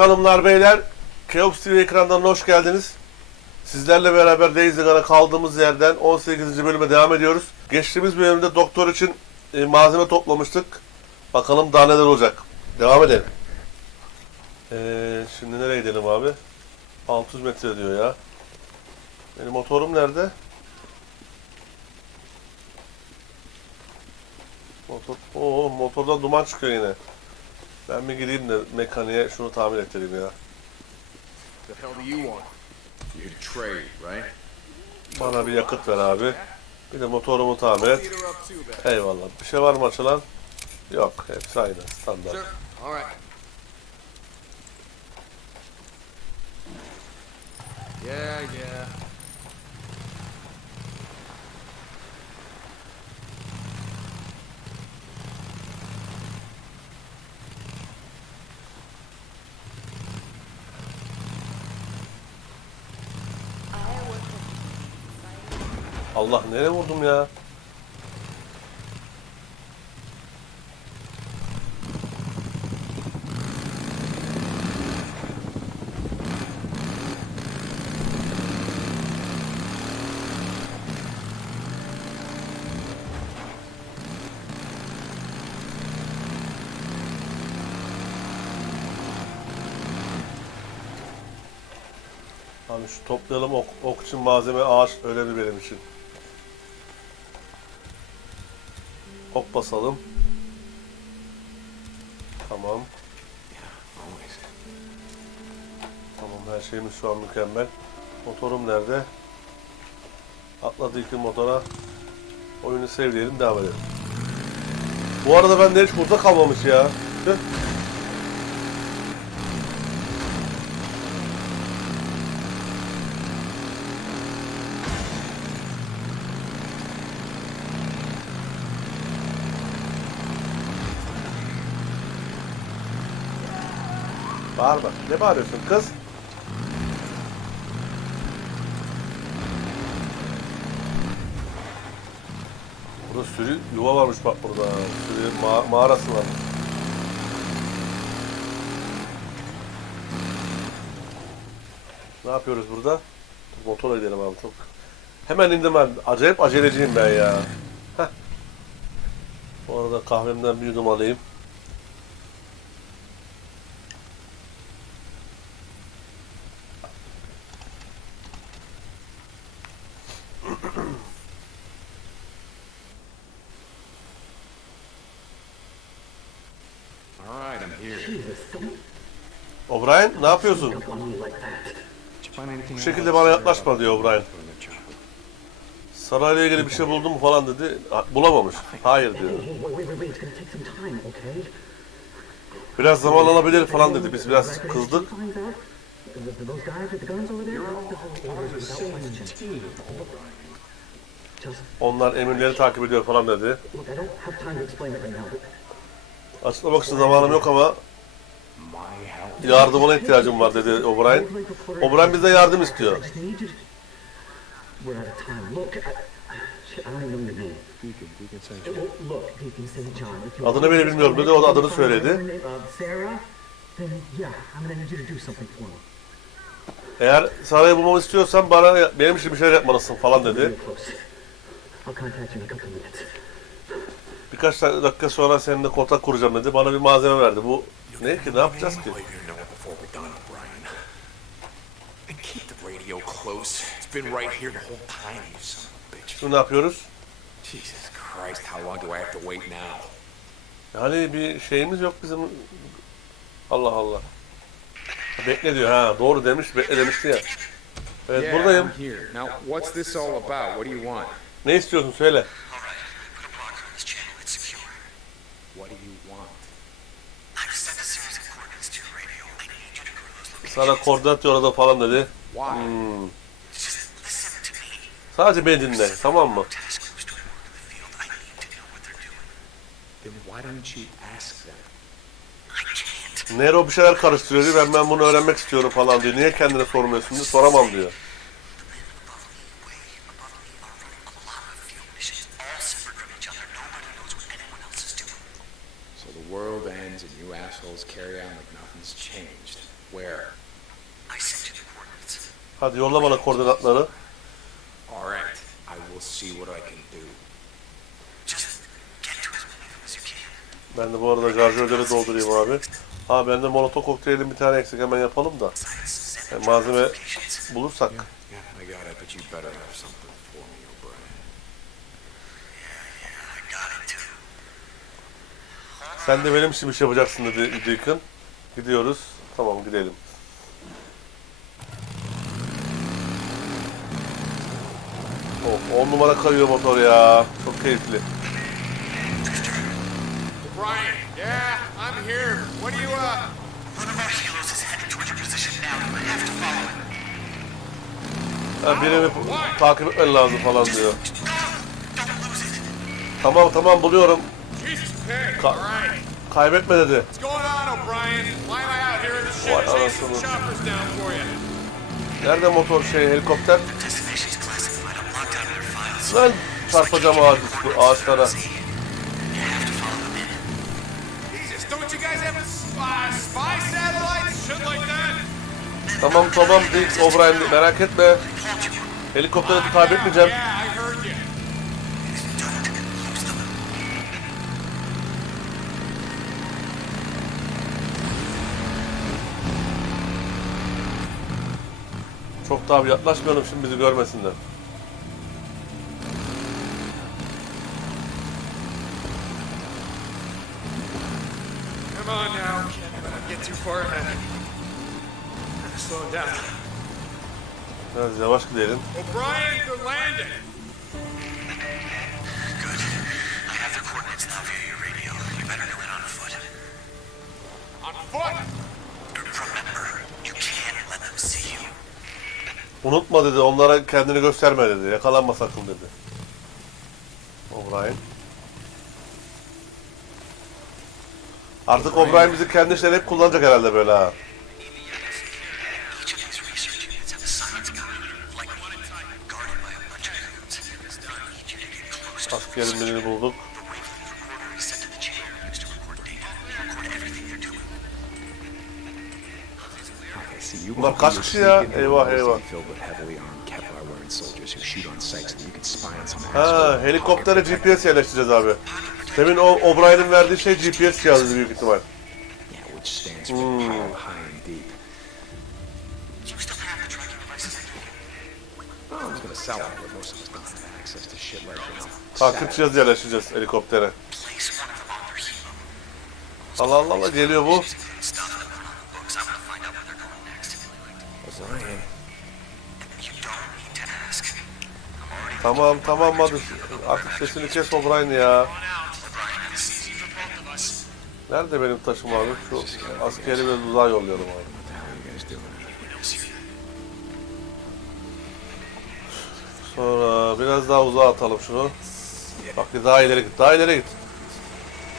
hanımlar beyler, Keops TV ekrandan hoş geldiniz. Sizlerle beraber Daisy'gana kaldığımız yerden 18. bölüme devam ediyoruz. Geçtiğimiz bölümde doktor için e, malzeme toplamıştık. Bakalım daha neler olacak. Devam edelim. Ee, şimdi nereye gidelim abi? 600 metre diyor ya. Benim motorum nerede? Motor, Oo, motordan duman çıkıyor yine. Ben bir gideyim de mekaniğe şunu tamir ettireyim ya. The hell do you want? You trade, right? Bana bir yakıt ver abi. Bir de motorumu tamir et. Eyvallah. Bir şey var mı açılan? Yok. Hepsi aynı. Standart. Sure. All right. Yeah, yeah. Allah nereye vurdum ya? Abi şu toplayalım ok, ok için malzeme ağaç önemli benim için. Ok basalım. Tamam. Tamam her şeyimiz şu an mükemmel. Motorum nerede? Atladı iki motora. Oyunu sevdiyelim devam edelim. Bu arada bende hiç burada kalmamış ya. Tüh. Bağırma. Ne bağırıyorsun kız? Burada sürü yuva varmış bak burada. Sürü ma- mağarası var. Ne yapıyoruz burada? Motorla gidelim abi çok. Hemen indim ben. Acayip aceleciyim ben ya. Heh. Bu arada kahvemden bir yudum alayım. All right, I'm here. O'Brien ne yapıyorsun? Bu şekilde bana yaklaşma diyor O'Brien. Sarayla ilgili bir şey buldun mu falan dedi. Bulamamış. Hayır diyor. Biraz zaman alabilir falan dedi. Biz biraz kızdık. Onlar emirleri takip ediyor falan dedi. Açıklamak için zamanım yok ama. Yardımına ihtiyacım var dedi O'Brien. O'Brien bizden yardım istiyor. Adını bile bilmiyorum dedi, o da adını söyledi. Eğer sarayı bulmamı istiyorsan bana benim için bir şeyler yapmalısın falan dedi. Birkaç dakika sonra seninle kontak kuracağım dedi. Bana bir malzeme verdi. Bu ne ki ne yapacağız ki? Leave your note before we're done, O'Brien. And keep the radio close. It's been right here the whole time, you son of a bitch. Şimdi ne yapıyoruz? Jesus Christ, how long do I have to wait now? Yani bir şeyimiz yok bizim. Allah Allah. Bekle diyor ha. Doğru demiş. Bekle demişti ya. Evet Yeah, buradayım. I'm here. Now, what's this all about? What do you want? Ne istiyorsun söyle. All right, put a blocker on this channel. It's secure. What do you want? I just sent a series of coordinates to your radio. I need you to go to those locations. Sana koordinat yolladı falan dedi. Me. Sadece beni dinle tamam mı? Nero bir şeyler karıştırıyor diyor. Ben, ben bunu öğrenmek istiyorum falan diyor. Niye kendine sormuyorsun diyor. Soramam diyor. Hadi yolla bana koordinatları. Alright. I will see what I can do. Ben de bu arada şarjörleri doldurayım abi. Ha ben de molotov kokteylin bir tane eksik hemen yapalım da. Yani malzeme bulursak. Sen de benim için bir şey yapacaksın dedi Deacon. Gidiyoruz. Tamam gidelim. Oh, 10 numara kayıyor motor ya. Çok keyifli. Brian, yeah, I'm here. What are you up? Ha, birini takip etmen lazım falan diyor. Tamam tamam buluyorum. Ka kaybetme dedi. Vay anasını. Nerede motor şey helikopter? Lan çarpacağım ağaç üstü, ağaçlara. Tamam tamam Dick O'Brien merak etme. Helikopteri takip etmeyeceğim. Çok daha yaklaşmayalım şimdi bizi görmesinler. Too far ahead. Slow down. Biraz yavaş gidelim. O'Brien, good landing. Good. I have their coordinates now via your radio. You better go in on foot. On foot. Remember, you can't let them see you. Unutma dedi onlara kendini gösterme dedi. Yakalanma sakın dedi. O'Brien. Artık O'Brien bizi kendi işlerine hep kullanacak herhalde böyle ha. Askerin birini bulduk. Bunlar kaç kişi ya? Eyvah eyvah. Ha, helikoptere GPS yerleştireceğiz abi. Demin o O'Brien'in verdiği şey GPS cihazıydı büyük ihtimal. Hmm. Takip cihazı yerleşeceğiz helikoptere. Allah Allah Allah geliyor bu. Tamam tamam hadi artık sesini kes O'Brien ya. Nerede benim taşım abi? Şu askeri ve uzağa yolluyorum abi. Sonra biraz daha uzağa atalım şunu. Bak daha ileri git, daha ileri git.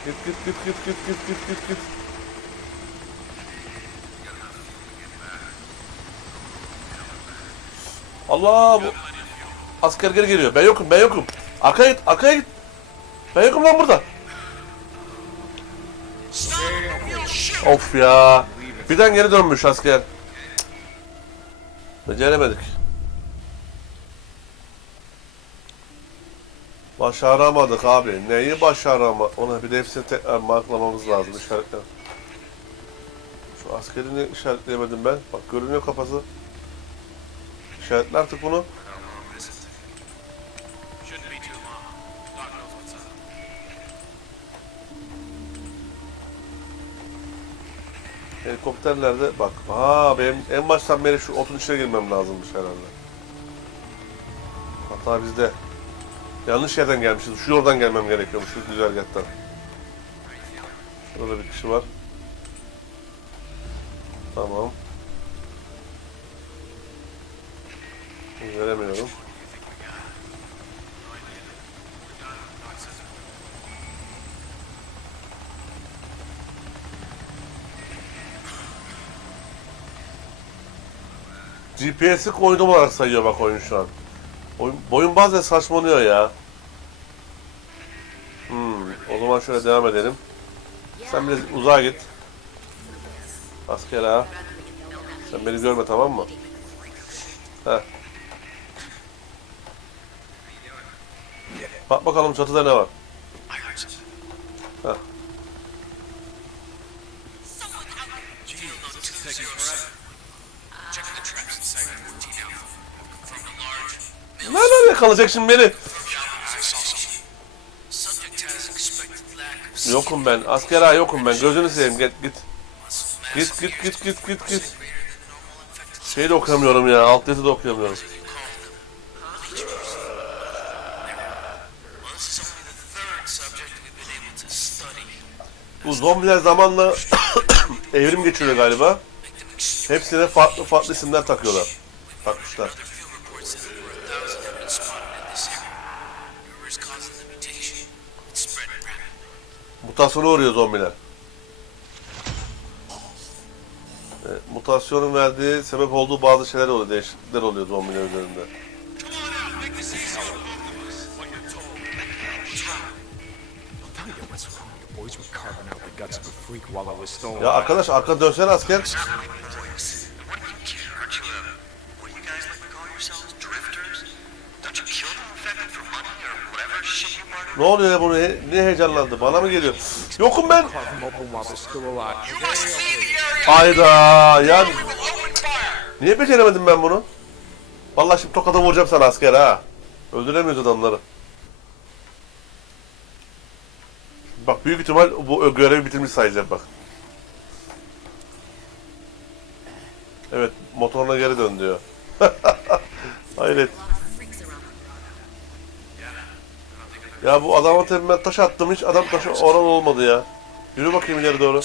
Git git git git git git git git git. Allah bu asker geri geliyor. Ben yokum, ben yokum. Arkaya git, arkaya git. Ben yokum lan burada. Of ya. Birden geri dönmüş asker. Beceremedik. Başaramadık abi. Neyi başarama? Ona bir de hepsini tekrar marklamamız lazım işaretle. Şu askerini işaretleyemedim ben. Bak görünüyor kafası. İşaretle artık bunu. Helikopterlerde bak. Aa benim en baştan beri şu otun içine girmem lazımmış herhalde. Hatta bizde. Yanlış yerden gelmişiz. Şu yoldan gelmem gerekiyormuş. Şu güzergahtan. Burada bir kişi var. Tamam. Veremiyorum. GPS'i koydum olarak sayıyor bak oyun şu an. Oyun, oyun bazen saçmalıyor ya. Hmm, o zaman şöyle devam edelim. Sen biraz uzağa git. Asker ha. Sen beni görme tamam mı? Heh. Bak bakalım çatıda ne var? Yakalayacak şimdi beni? Yokum ben. Asker ağa yokum ben. Gözünü seveyim git git. Git git git git git git. Şeyi de okuyamıyorum ya. Alt yazı da okuyamıyorum. Bu zombiler zamanla evrim geçiriyor galiba. Hepsine farklı farklı isimler takıyorlar. Takmışlar. Mutasyona uğruyor zombiler. E, mutasyonun verdiği sebep olduğu bazı şeyler oluyor, değişiklikler oluyor zombiler üzerinde. Come on out, make this Ne oluyor ya bu ne, heyecanlandı? Bana mı geliyor? Yokum ben. Carve them open while they're still alive. You must leave the area! Ayda ya niye beceremedim ben bunu? Vallahi şimdi tokada vuracağım sana asker ha. Öldüremiyoruz adamları. Bak büyük ihtimal bu görevi bitirmiş sayacak bak. Evet motoruna geri dön diyor. Hayret. Ya bu adama tabii ben taş attım hiç adam taşı oran olmadı ya. Yürü bakayım ileri doğru.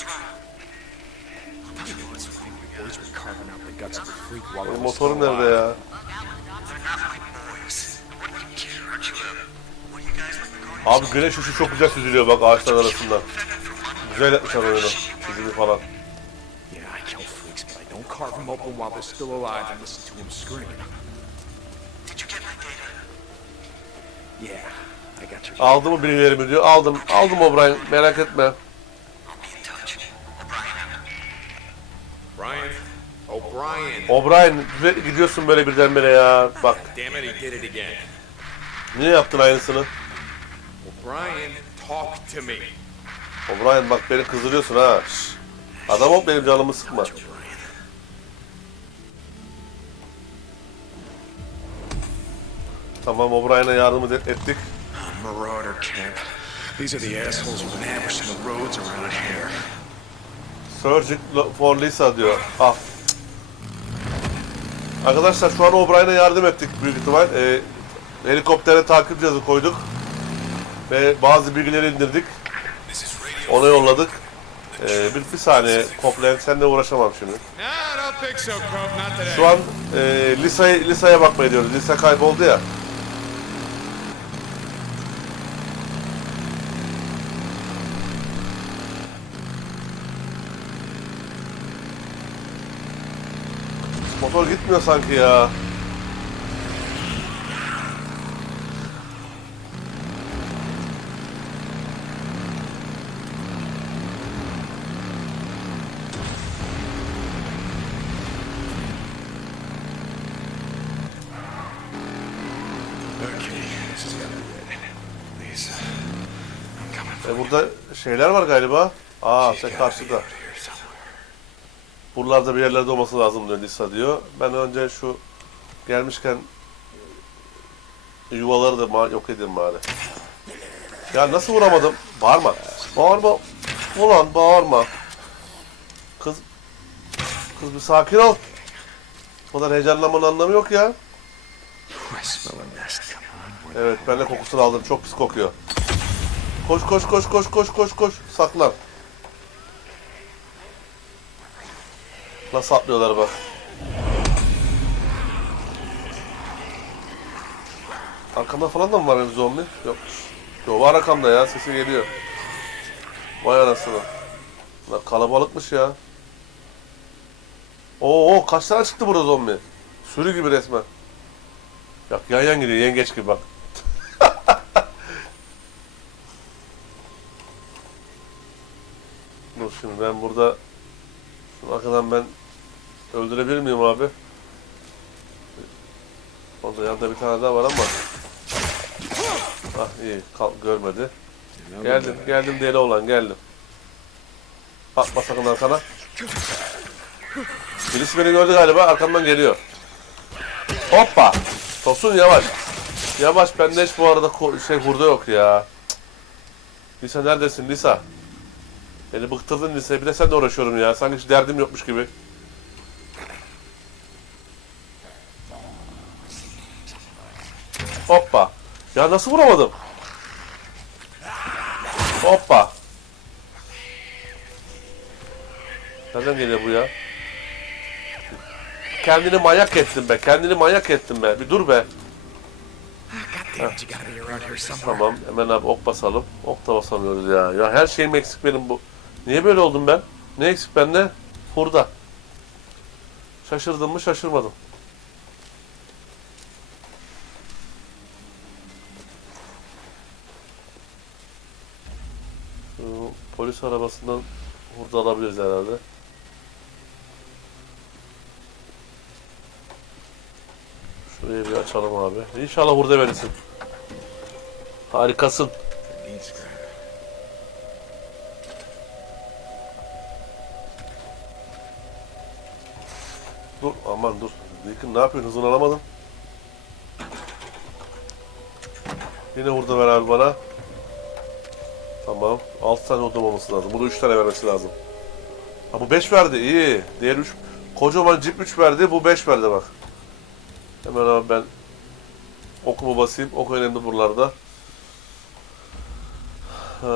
Benim motorum nerede ya? Abi güneş ışığı çok güzel süzülüyor bak ağaçlar arasında. Infected for money? Güzel yapmışlar oyunu. Çizimi falan. Yeah, Aldı mı bilgilerimi diyor. Aldım. Aldım O'Brien. Merak etme. O'Brien gidiyorsun böyle birdenbire ya. Bak niye yaptın aynısını? O'Brien, talk to me. O'Brien bak beni kızdırıyorsun ha. Adam ol benim canımı sıkma. Tamam O'Brien'e yardım ettik. Marauder camp. These are the assholes who've been ambushing the roads around here. Lo- for Lisa diyor. Al. Arkadaşlar şu an O'Brien'e yardım ettik büyük ihtimal. Ee, helikoptere takip cihazı koyduk. Ve bazı bilgileri indirdik. Ona yolladık. Ee, bir, bir saniye Copland seninle uğraşamam şimdi. Şu an e, Lisa'ya Lisa'ya bakmaya diyoruz. Lisa kayboldu ya. Motor gitmiyor sanki ya. Okay, this is gonna be it. Lisa, I'm coming for E, burada şeyler var galiba. Aa sen karşıda. Buralarda bir yerlerde olması lazım diyor Lisa diyor. Ben önce şu gelmişken yuvaları da yok edeyim bari. Ya nasıl vuramadım? Bağırma. Bağırma. Ulan bağırma. Kız Kız bir sakin ol. O kadar heyecanlanmanın anlamı yok ya. Evet ben de kokusunu aldım. Çok pis kokuyor. Koş koş koş koş koş koş koş. Saklan. Nasıl atlıyorlar bak. Arkamda falan da mı var zombi? Yok. Yok var arkamda ya. Sesi geliyor. Vay anasını. Lan kalabalıkmış ya. Oo kaç tane çıktı burada zombi? Sürü gibi resmen. Bak yan yan gidiyor yengeç gibi bak. Dur şimdi ben burada arkadan ben öldürebilir miyim abi? Orada yanında bir tane daha var ama. Ah iyi kal görmedi. Geldim geldim deli olan geldim. Bakma sakın arkana. Birisi beni gördü galiba arkamdan geliyor. Hoppa. Tosun yavaş. Yavaş bende hiç bu arada şey hurda yok ya. Lisa neredesin Lisa? Beni bıktırdın Lisa. Bir de sen de uğraşıyorum ya. Sanki hiç derdim yokmuş gibi. Hoppa. Ya nasıl vuramadım? Hoppa. Nereden geliyor bu ya? Kendini manyak ettin be. Kendini manyak ettin be. Bir dur be. Somewhere. Tamam. Hemen abi ok basalım. Ok da basamıyoruz ya. Ya her şeyim eksik benim bu. Niye böyle oldum ben? Ne eksik bende? Hurda. Şaşırdım mı şaşırmadım. Polis arabasından hurda alabiliriz herhalde. Şurayı bir açalım abi. İnşallah hurda verirsin. Harikasın. Dur aman dur. Deacon ne yapıyorsun? Hızını alamadın. Yine hurda ver abi bana. Tamam. 6 tane hurda olması lazım. Bunu 3 tane vermesi lazım. Ha bu 5 verdi. iyi. Diğer 3. Kocaman cip 3 verdi. Bu 5 verdi bak. Hemen abi ben okumu basayım. Ok önemli buralarda. Ee,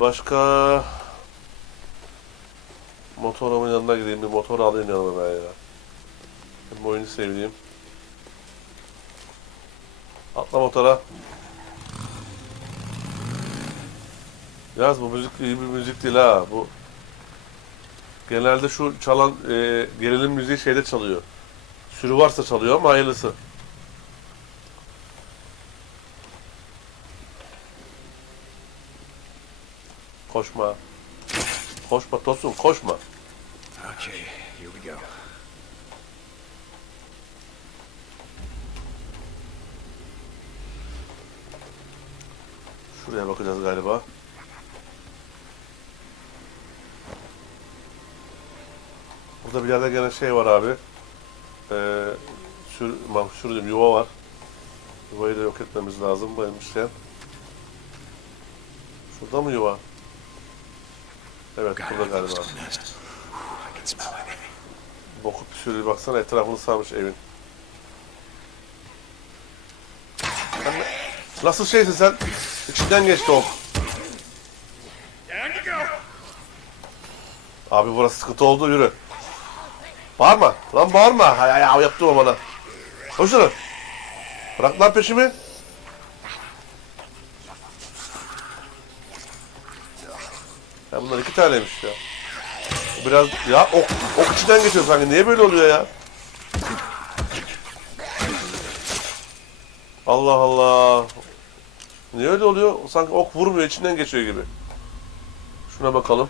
başka motorumun yanına gideyim. Bir motor alayım yanıma ben ya. Hem oyunu sevdiğim. Atla motora. Yaz bu müzik iyi bir müzik değil ha. Bu genelde şu çalan e, gerilim müziği şeyde çalıyor. Sürü varsa çalıyor ama hayırlısı. Koşma. Koşma Tosun koşma. Okay, here we go. Şuraya bakacağız galiba. Burada bir yerde gene şey var abi. Ee, sür, diyeyim, yuva var. Yuvayı da yok etmemiz lazım bayılmışken. Şurada mı yuva? Evet burada galiba. Boku püsürü baksana etrafını sarmış evin. Nasıl şeysin sen? İçinden geçti ok. Abi burası sıkıntı oldu yürü. Bağırma. Lan bağırma. Hay hay yaptı o bana. Koşun. Bırak lan peşimi. Ya bunlar iki taneymiş ya. Biraz ya ok, ok içinden geçiyor sanki. Niye böyle oluyor ya? Allah Allah. Niye öyle oluyor? Sanki ok vurmuyor, içinden geçiyor gibi. Şuna bakalım.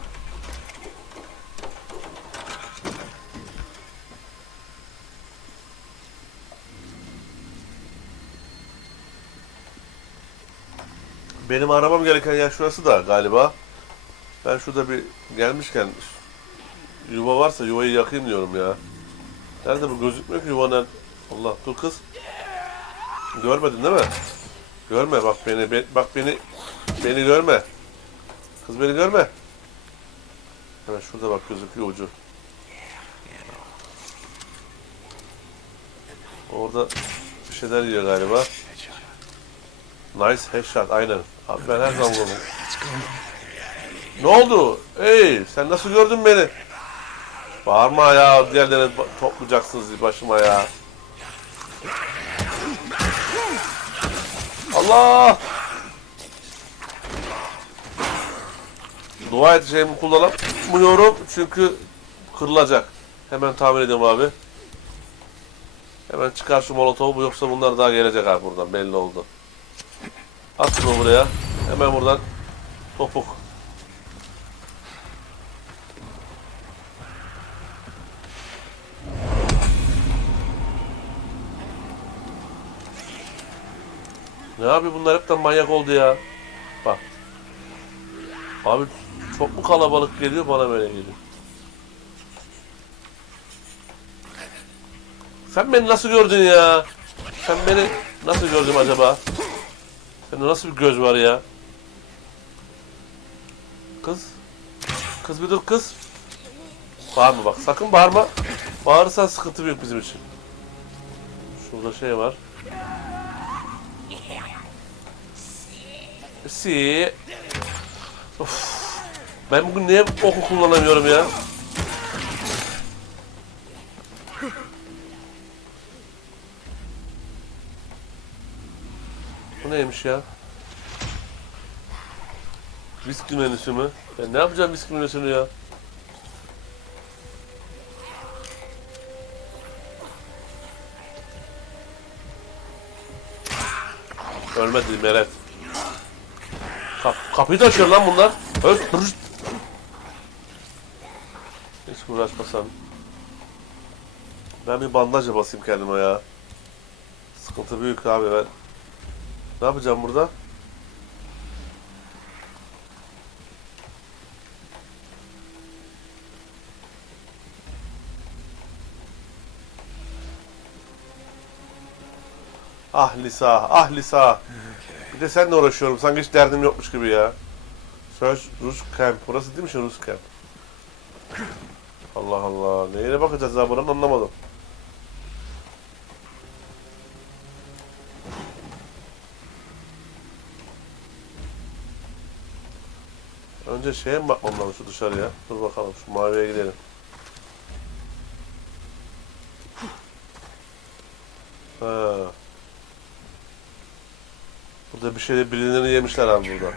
Benim aramam gereken yer şurası da galiba. Ben şurada bir gelmişken yuva varsa yuvayı yakayım diyorum ya. Nerede bu gözükmüyor ki yuva nerede? Allah dur kız. Görmedin değil mi? Görme bak beni, be- bak beni, beni görme. Kız beni görme. Evet şurada bak gözüküyor ucu. Orada bir şeyler yiyor galiba. Nice headshot aynen. Abi ben her zaman bunu. Ne oldu? Ey sen nasıl gördün beni? Bağırma ya diğerlerine toplayacaksınız başıma ya. Allah! Dua edeceğimi kullanamıyorum çünkü kırılacak. Hemen tahmin ediyorum abi. Hemen çıkar şu molotovu yoksa bunlar daha gelecek abi buradan belli oldu. At bunu buraya. Hemen buradan topuk. Ne abi bunlar hepten manyak oldu ya. Bak. Abi çok mu kalabalık geliyor bana böyle geliyor. Sen beni nasıl gördün ya? Sen beni nasıl gördün acaba? Sende nasıl bir göz var ya? Kız. Kız bir dur kız. Bağırma bak sakın bağırma. Bağırırsan sıkıntı büyük bizim için. Şurada şey var. Si. Of. Ben bugün niye oku kullanamıyorum ya? Bu neymiş ya? Viski menüsü mü? Ben ne yapacağım viski menüsünü ya? Ölmedi Meret. Kap kapıyı da açıyor lan bunlar. Öf. Hiç uğraşmasam. Ben bir bandajla basayım kendime ya. Sıkıntı büyük abi ben. Ne yapacağım burada? Ah Lisa, ah Lisa. Bir de seninle uğraşıyorum. Sanki hiç derdim yokmuş gibi ya. Search Rus Camp. Burası değil mi şu Rus Camp? Allah Allah. Neyine bakacağız ya buranın anlamadım. Önce şeye mi bakmam lazım şu dışarıya? Dur bakalım şu maviye gidelim. Ha. Burada bir şeyde bilineni yemişler abi burada.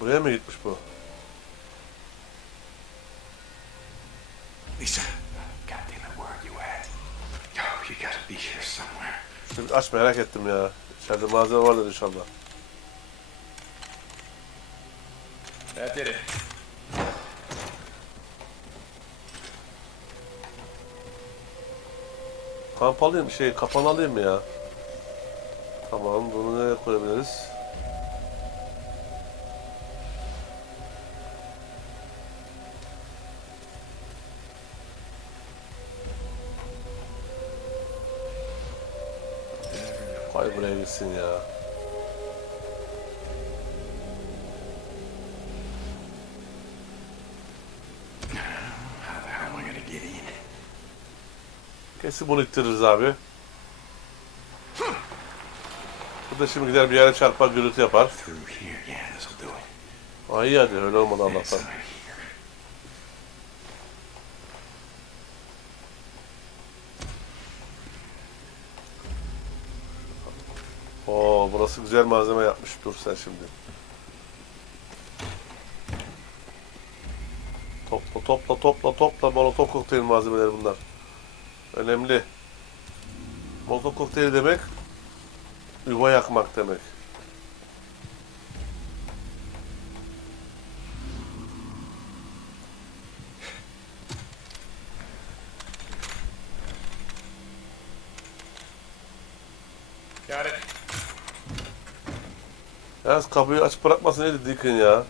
Buraya mı gitmiş bu? Lisa. God damn it, where are you at? Oh, you gotta be here bir aç merak ettim ya. İçeride malzeme vardır inşallah. Did it. Kamp alayım şey kapan alayım ya? Tamam bunu nereye koyabiliriz? Koy buraya gitsin ya. Kesin bunu ittiririz abi. Bu da şimdi gider bir yere çarpar gürültü yapar. Ay hadi öyle olmadı Allah'tan. Oo burası güzel malzeme yapmış. Dur sen şimdi. Topla topla topla topla molotov kokteyl malzemeleri bunlar. Önemli. Molotov kokteyli demek yuva yakmak demek. Got it. Yalnız kapıyı açık bırakmasın neydi Deacon ya?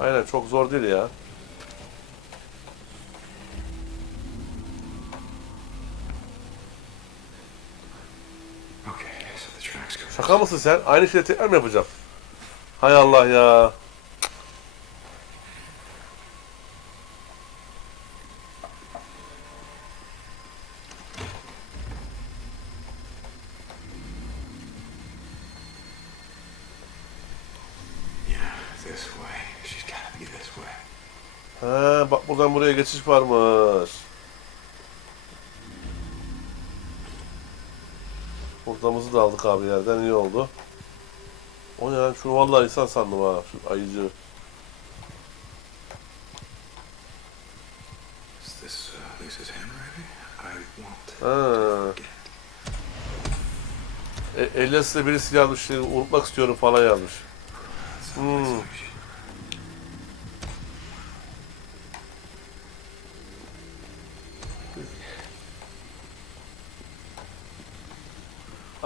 Aynen çok zor değil ya. Şaka mısın sen? Aynı şeyi tekrar mı yapacağım? Hay Allah ya. Yeah, this way. She's gotta be this way. Ha, bak buradan buraya geçiş varmış. Silahımızı da aldık abi yerden iyi oldu. O ne lan? Şunu vallahi insan sandım ha. Şu ayıcı. Uh, Ha. E, Elias'la yazmış. şey, Unutmak istiyorum falan yazmış. Hmm.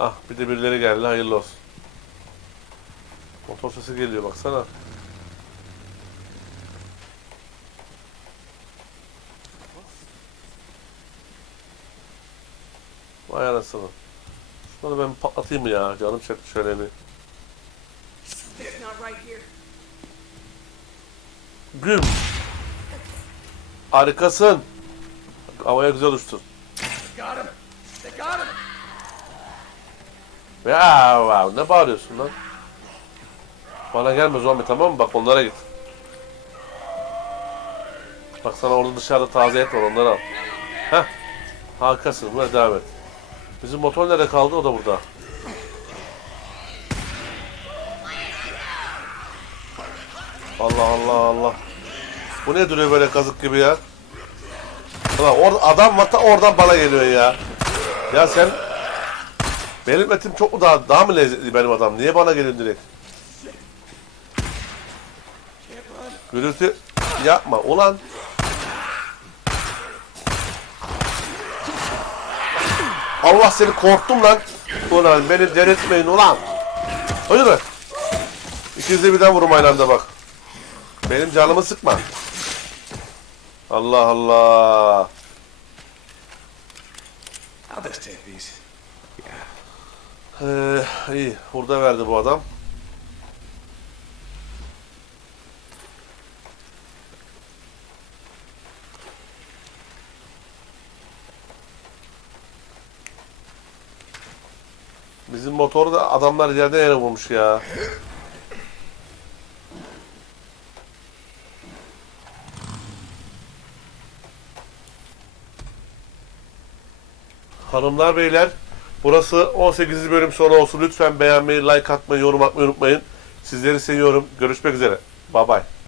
Ah bir de birileri geldi. Hayırlı olsun. Motor sesi geliyor baksana. Vay anasını. Şunları ben patlatayım ya? Canım çekti şöyle bir. Güm. Harikasın. Havaya güzel uçtun. Got him. They got him. Ya wow, ne bağırıyorsun lan? Bana gelme zombi tamam mı? Bak onlara git. Bak sana orada dışarıda taze et var onları al. Heh. Harikasın. Buna devam et. Bizim motor nerede kaldı? O da burada. Allah Allah Allah. Bu ne duruyor böyle kazık gibi ya? Ulan orada adam var ta oradan bana geliyor ya. Ya sen benim etim çok mu daha daha mı lezzetli benim adam? Niye bana geliyor direkt? Gürültü yapma ulan. Allah seni korktum lan. Ulan beni delirtmeyin ulan. Hayır mı? İkiniz de birden vurun aynı anda bak. Benim canımı sıkma. Allah Allah. I'll just take these. Ee, iyi. Burada verdi bu adam. Bizim motoru da adamlar yerden yere vurmuş ya. Hanımlar beyler burası 18. bölüm sonu olsun. Lütfen beğenmeyi, like atmayı, yorum atmayı unutmayın. Sizleri seviyorum. Görüşmek üzere. Bye bye.